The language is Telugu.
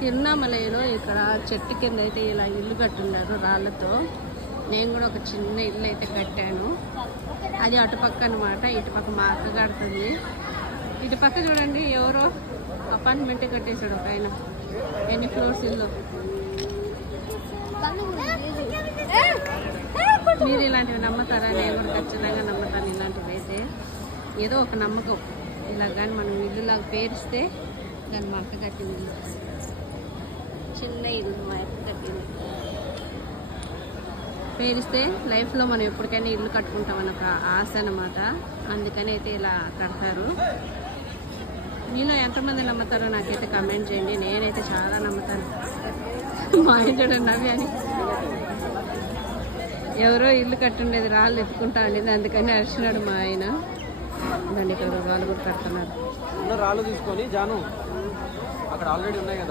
తిరువణామలలో ఇక్కడ చెట్టు కింద అయితే ఇలా ఇల్లు కట్టున్నారు రాళ్ళతో. నేను కూడా ఒక చిన్న ఇల్లు అయితే కట్టాను. అది అటుపక్క అనమాట, ఇటుపక్క మా అక్క కడుతుంది. ఇటుపక్క చూడండి ఎవరో అపార్ట్మెంట్ కట్టేశాడు ఒక ఆయన. ఎన్ని ఫ్లోర్స్ ఇల్లు. మీరు ఇలాంటివి నమ్ముతారా? నేను కూడా ఖచ్చితంగా నమ్ముతాను ఇలాంటివి అయితే. ఏదో ఒక నమ్మకం. ఇలా కానీ మనం ఇల్లులాగా పేరిస్తే దాన్ని మా అక్క కట్టింది. చిన్న ఇల్లు మా అక్క కట్టింది. పేరిస్తే లైఫ్లో మనం ఎప్పటికైనా ఇల్లు కట్టుకుంటామని ఒక ఆశ అన్నమాట. అందుకని అయితే ఇలా కడతారు. మీలో ఎంతమంది నమ్ముతారో నాకైతే కమెంట్ చేయండి. నేనైతే చాలా నమ్ముతాను. మా ఆయన చూడండి నవ్వి అని ఎవరో ఇల్లు కట్టుండేది రాళ్ళు ఎత్తుకుంటా అనేది, అందుకని అరిచినాడు మా ఆయన. దాన్ని ఇక్కడ వాళ్ళు కూడా కడుతున్నారు. రాళ్ళు తీసుకొని జాను అక్కడ ఆల్రెడీ ఉన్నాయి కదా.